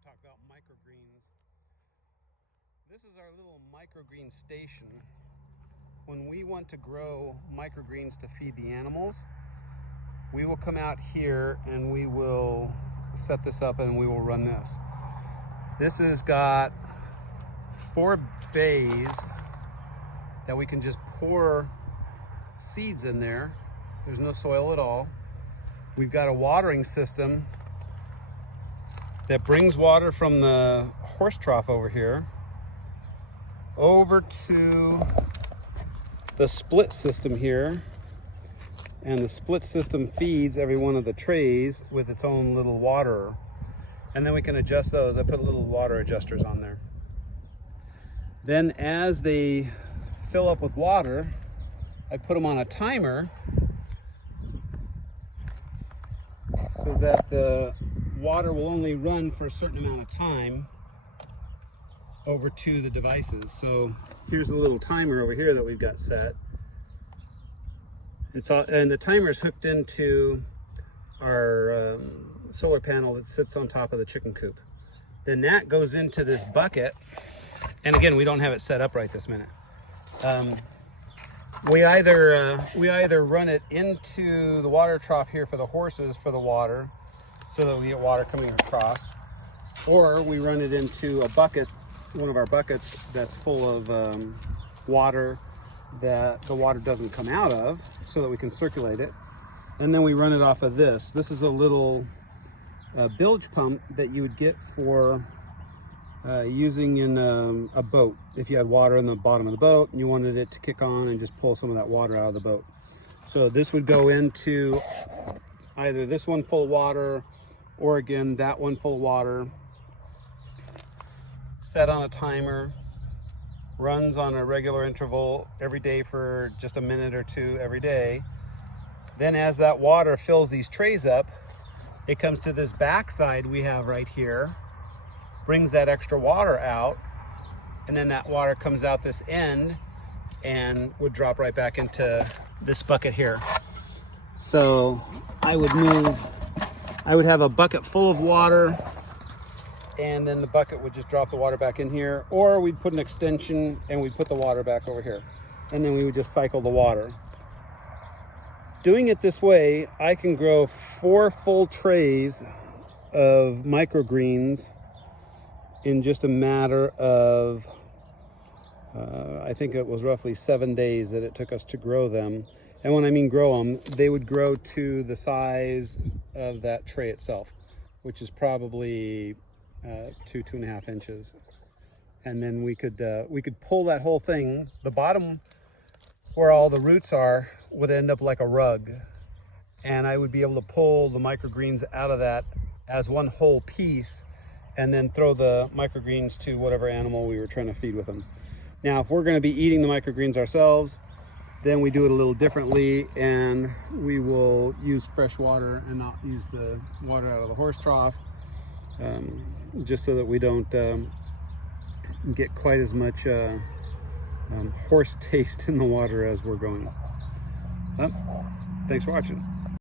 to talk about microgreens. This is our little microgreen station. When we want to grow microgreens to feed the animals, we will come out here and we will set this up and we will run this. This has got 4 bays that we can just pour seeds in there. There's no soil at all. We've got a watering system that brings water from the horse trough over here over to the split system here, and the split system feeds every one of the trays with its own little waterer, and then we can adjust those. I put little water adjusters on there. Then as they fill up with water, I put them on a timer so that the water will only run for a certain amount of time over to the devices. So here's a little timer over here that we've got set. It's all, and the timer is hooked into our solar panel that sits on top of the chicken coop. Then that goes into this bucket, and again, we don't have it set up right this minute. We either run it into the water trough here for the horses for the water, so that we get water coming across, or we run it into a bucket, one of our buckets that's full of water that the water doesn't come out of, so that we can circulate it. And then we run it off of this. This is a little bilge pump that you would get for using in a boat. If you had water in the bottom of the boat and you wanted it to kick on and just pull some of that water out of the boat. So this would go into either this one full of water, or again, that one full of water, set on a timer, runs on a regular interval every day for just a minute or two every day. Then as that water fills these trays up, it comes to this backside we have right here, brings that extra water out, and then that water comes out this end and would drop right back into this bucket here. So I would have a bucket full of water, and then the bucket would just drop the water back in here, or we'd put an extension and we'd put the water back over here, and then we would just cycle the water. Doing it this way, I can grow 4 full trays of microgreens in just a matter of, I think it was roughly 7 days that it took us to grow them. And when I mean grow them, they would grow to the size of that tray itself, which is probably 2.5 inches. And then we could pull that whole thing. The bottom where all the roots are would end up like a rug, and I would be able to pull the microgreens out of that as one whole piece, and then throw the microgreens to whatever animal we were trying to feed with them. Now, if we're going to be eating the microgreens ourselves, then we do it a little differently, and we will use fresh water and not use the water out of the horse trough, just so that we don't get quite as much horse taste in the water as we're going. Thanks for watching.